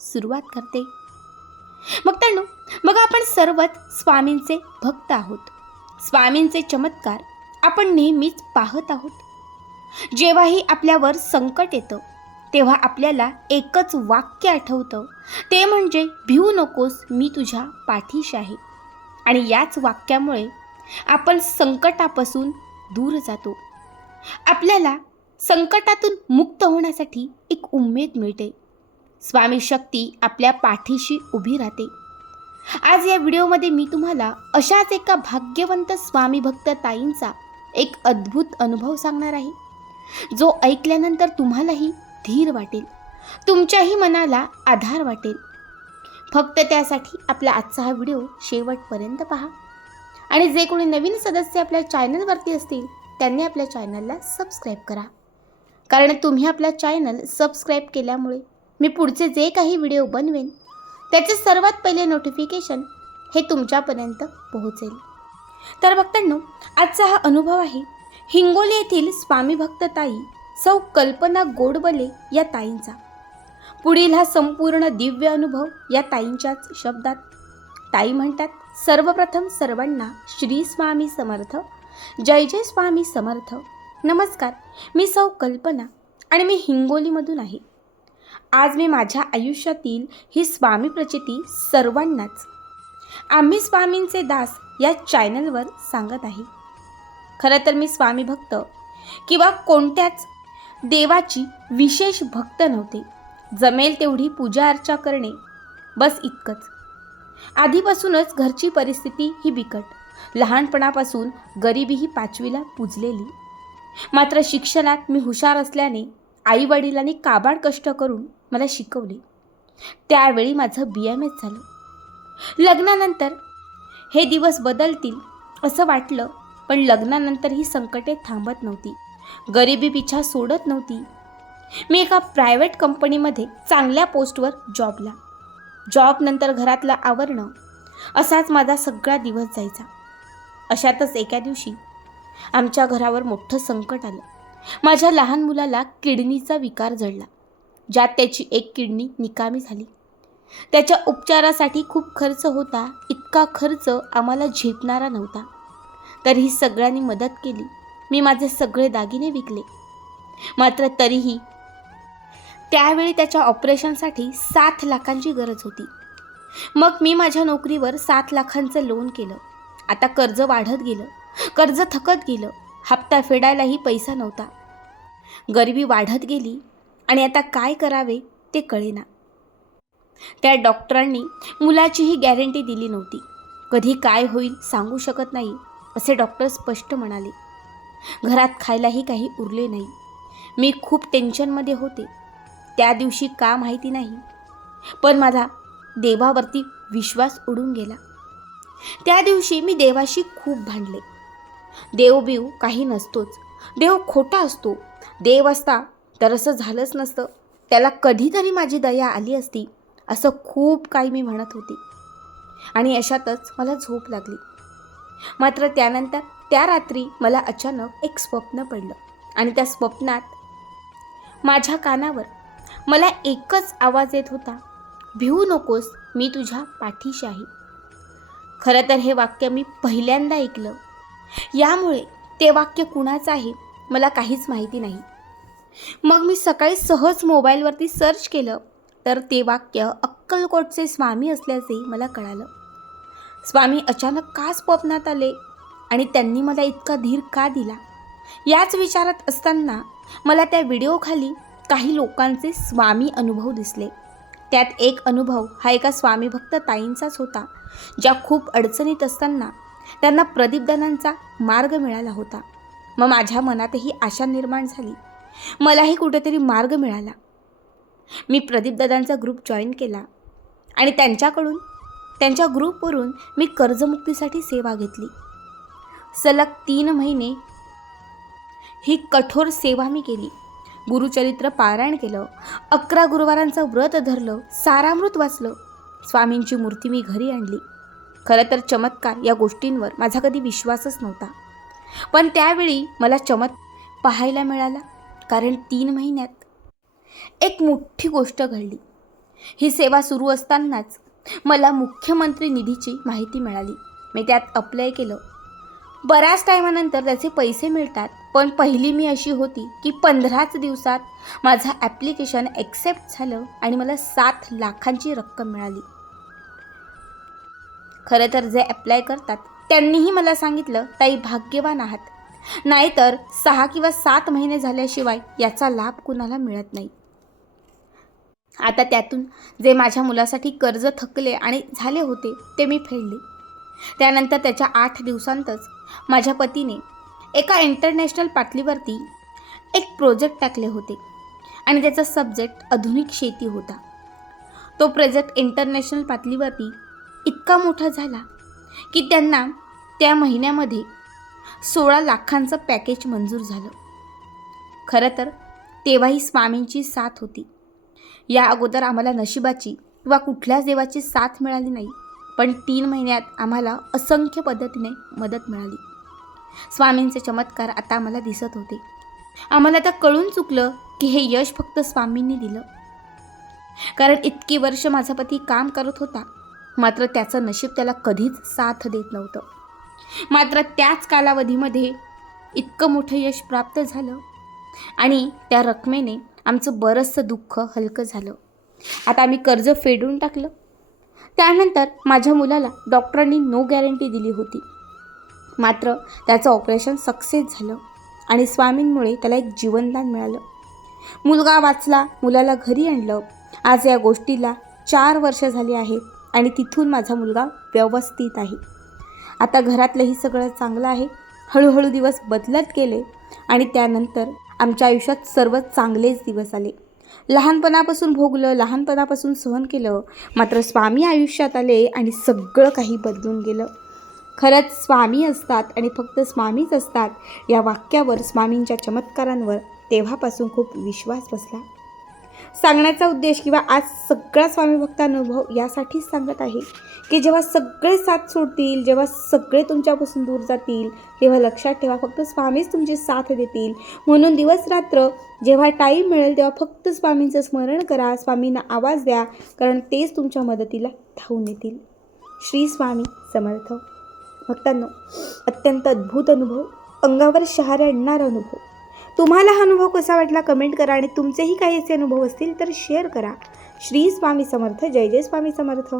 सुरुवात करते. मग त्यांनो मग आपण सर्वच स्वामींचे भक्त आहोत. स्वामींचे चमत्कार आपण नेहमीच पाहत आहोत. जेव्हाही आपल्यावर संकट येतं तेव्हा आपल्याला एकच वाक्य आठवतं ते म्हणजे भिवू नकोस मी तुझ्या पाठीशी आहे. आणि याच वाक्यामुळे आपण संकटापासून दूर जातो. आपल्याला संकटातून मुक्त होण्यासाठी एक उमेद मिळते. स्वामी शक्ती आपल्या पाठीशी उभी राहते. आज या व्हिडिओमध्ये मी तुम्हाला अशाच एका भाग्यवंत स्वामी भक्त ताईंचा एक अद्भुत अनुभव सांगणार आहे. जो ऐकल्यानंतर तुम्हालाही धीर वाटेल. तुमच्याही मनाला आधार वाटेल. फक्त त्यासाठी आपला आजचा हा व्हिडिओ शेवटपर्यंत पहा. आणि जे कोणी नवीन सदस्य आपल्या चॅनलवरती असतील त्यांनी आपल्या चॅनलला सबस्क्राईब करा. कारण तुम्ही आपला चॅनल सबस्क्राईब केल्यामुळे मी पुढचे जे काही व्हिडिओ बनवेन त्याचे सर्वात पहिले नोटिफिकेशन हे तुमच्यापर्यंत पोहोचेल. तर भक्तांनो आजचा हा अनुभव आहे. हिंगोली येथील स्वामी भक्त ताई सौ कल्पना गोडबले या ताईंचा. पुढील हा संपूर्ण दिव्य अनुभव या ताईंच्याच शब्दात. ताई म्हणतात सर्वप्रथम सर्वांना श्री स्वामी समर्थ जय जय स्वामी समर्थ. नमस्कार मी सौ कल्पना आणि मी हिंगोलीमधून आहे. आज मी माझ्या आयुष्यातील ही स्वामी प्रचिती सर्वांनाच आम्ही स्वामींचे दास या चॅनलवर सांगत आहे. खरं तर मी स्वामी भक्त किंवा कोणत्याच देवाची विशेष भक्त नव्हते. जमेल तेवढी पूजा अर्चा करणे बस इतकंच. आधीपासूनच घरची परिस्थिती ही बिकट. लहानपणापासून गरिबी ही पाचवीला पुजलेली. मात्र शिक्षणात मी हुशार असल्याने आई वडिलांनी काबाड कष्ट करून मला शिकवले. त्यावेळी माझं बी एम एस झालं. लग्नानंतर हे दिवस बदलतील असं वाटलं पण लग्नानंतर ही संकटे थांबत नव्हती. गरिबी पिछा सोडत नव्हती. मी एका प्रायव्हेट कंपनीमध्ये चांगल्या पोस्टवर जॉबला जॉबनंतर घरातलं आवरणं असाच माझा सगळा दिवस जायचा. अशातच एका दिवशी आमच्या घरावर मोठं संकट आलं. माझ्या लहान मुलाला किडनीचा विकार जडला ज्यात त्याची एक किडनी निकामी झाली. त्याच्या उपचारासाठी खूप खर्च होता इतका खर्च आम्हाला झेपणारा नव्हता. तरीही सगळ्यांनी मदत केली. मी माझे सगळे दागिने विकले. मात्र तरीही त्यावेळी त्याच्या ऑपरेशनसाठी सात लाखांची गरज होती. मग मी माझ्या नोकरीवर सात लाखांचं लोन केलं. आता कर्ज वाढत गेलं. कर्ज थकत गेलं. हप्ता फेडायलाही पैसा नव्हता. गरिबी वाढत गेली आणि आता काय करावे ते कळेना. त्या डॉक्टरांनी मुलाचीही गॅरंटी दिली नव्हती. कधी काय होईल सांगू शकत नाही असे डॉक्टर स्पष्ट म्हणाले. घरात खायलाही काही उरले नाही. मी खूप टेन्शनमध्ये होते. त्या दिवशी का माहिती नाही. पण माझा देवावरती विश्वास उडून गेला. त्या दिवशी मी देवाशी खूप भांडले. देव बिव काही नसतोच. देव खोटा असतो. देव असता तर असं झालंच नसतं. त्याला कधीतरी माझी दया आली असती असं खूप काही मी म्हणत होती. आणि अशातच मला झोप लागली. मात्र त्यानंतर त्या रात्री मला अचानक एक स्वप्न पडलं. आणि त्या स्वप्नात माझ्या कानावर मला एकच आवाज येत होता भिवू नकोस मी तुझ्या पाठीशी आहे. खरं तर हे वाक्य मी पहिल्यांदा ऐकलं. यामुळे ते वाक्य कुणाचं आहे मला काहीच माहिती नाही. मग मी सकाळी सहज मोबाईलवरती सर्च केलं तर ते वाक्य अक्कलकोटचे स्वामी असल्याचे मला कळालं. स्वामी अचानक का स्वप्नात आले आणि त्यांनी मला इतका धीर का दिला? याच विचारात असताना मला त्या व्हिडिओखाली काही लोकांचे स्वामी अनुभव दिसले. त्यात एक अनुभव हा एका स्वामी भक्त ताईंचाच होता ज्या खूप अडचणीत असताना त्यांना प्रदीपदानांचा मार्ग मिळाला होता. मग माझ्या मनातही आशा निर्माण झाली. मलाही कुठेतरी मार्ग मिळाला. मी प्रदीपदादांचा ग्रुप जॉईन केला. आणि त्यांच्याकडून त्यांच्या ग्रुपवरून मी कर्जमुक्तीसाठी सेवा घेतली. सलग तीन महिने ही कठोर सेवा मी केली. गुरुचरित्र पारायण केलं. अकरा गुरुवारांचं व्रत धरलं. सारामृत वाचलं. स्वामींची मूर्ती मी घरी आणली. खरं तर चमत्कार या गोष्टींवर माझा कधी विश्वासच नव्हता. पण त्यावेळी मला चमत पाहायला मिळाला कारण तीन महिन्यात एक मोठी गोष्ट घडली. ही सेवा सुरू असतानाच मला मुख्यमंत्री निधीची माहिती मिळाली. मी त्यात अप्लाय केलं. बऱ्याच टायमानंतर त्याचे पैसे मिळतात पण पहिली मी अशी होती की पंधराच दिवसात माझं ॲप्लिकेशन ॲक्सेप्ट झालं आणि मला सात लाखांची रक्कम मिळाली. खरं तर जे अप्लाय करतात त्यांनीही मला सांगितलं ताई भाग्यवान आहात. नाहीतर सहा किंवा सात महिने झाल्याशिवाय याचा लाभ कुणाला मिळत नाही. आता त्यातून जे माझ्या मुलासाठी कर्ज थकले आणि झाले होते ते मी फेडले. त्यानंतर त्याच्या आठ दिवसांतच माझ्या पतीने एका इंटरनॅशनल पातळीवरती एक प्रोजेक्ट टाकले होते आणि त्याचा सब्जेक्ट आधुनिक शेती होता. तो प्रोजेक्ट इंटरनॅशनल पातळीवरती इतका मोठा झाला की त्यांना त्या महिन्यामध्ये सोळा लाखांचं पॅकेज मंजूर झालं. खरं तर तेव्हाही स्वामींची साथ होती. या अगोदर आम्हाला नशिबाची किंवा कुठल्याच देवाची साथ मिळाली नाही पण तीन महिन्यात आम्हाला असंख्य पद्धतीने मदत मिळाली. स्वामींचे चमत्कार आता आम्हाला दिसत होते. आम्हाला आता कळून चुकलं की हे यश फक्त स्वामींनी दिलं. कारण इतकी वर्ष माझा पती काम करत होता मात्र त्याचं नशीब त्याला कधीच साथ देत नव्हतं. मात्र त्याच कालावधीमध्ये इतकं मोठं यश प्राप्त झालं आणि त्या रकमेने आमचं बरंचसं दुःख हलकं झालं. आता आम्ही कर्ज फेडून टाकलं. त्यानंतर माझ्या मुलाला डॉक्टरांनी नो गॅरंटी दिली होती. मात्र त्याचं ऑपरेशन सक्सेस झालं आणि स्वामींमुळे त्याला एक जीवनदान मिळालं. मुलगा वाचला मुलाला घरी आणलं. आज या गोष्टीला चार वर्ष झाली आहेत. आणि तिथून माझा मुलगा व्यवस्थित आहे. आता घरातलंही सगळं चांगलं आहे. हळूहळू दिवस बदलत गेले आणि त्यानंतर आमच्या आयुष्यात सर्व चांगलेच दिवस आले. लहानपणापासून भोगलं लहानपणापासून सहन केलं मात्र स्वामी आयुष्यात आले आणि सगळं काही बदलून गेलं. खरंच स्वामी असतात आणि फक्त स्वामीच असतात या वाक्यावर स्वामींच्या चमत्कारांवर तेव्हापासून खूप विश्वास बसला. सांगण्याचा उद्देश किंवा आज सगळा स्वामी भक्त अनुभव यासाठीच सांगत आहे की जेव्हा सगळे साथ सोडतील जेव्हा सगळे तुमच्यापासून दूर जातील तेव्हा लक्षात ठेवा फक्त स्वामीच तुमची साथ देतील. म्हणून दिवस रात्र जेव्हा टाईम मिळेल तेव्हा फक्त स्वामींचं स्मरण करा स्वामींना आवाज द्या कारण तेच तुमच्या मदतीला धावून येतील. श्री स्वामी समर्थ. भक्तांनो अत्यंत अद्भुत अनुभव अंगावर शहारे आणणारा अनुभव. तुम्हाला हा अनुभव कसा वाटला कमेंट करा आणि तुमचेही काही असे अनुभव असतील तर शेअर करा. श्री स्वामी समर्थ. जय जय स्वामी समर्थ.